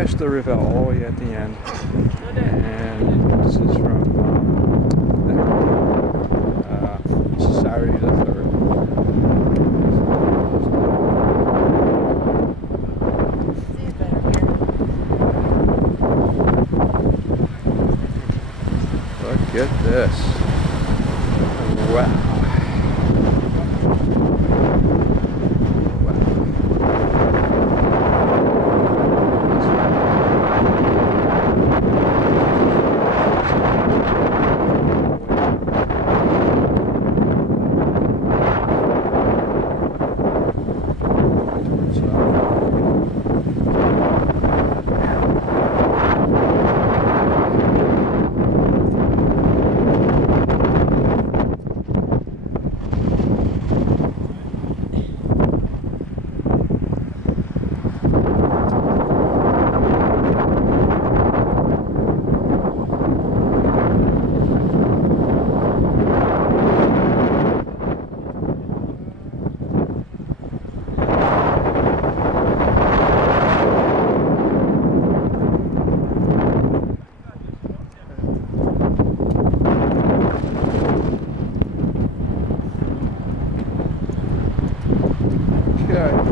past the river all the way at the end. And this is from Society of the Third. Look at this. Wow. Okay.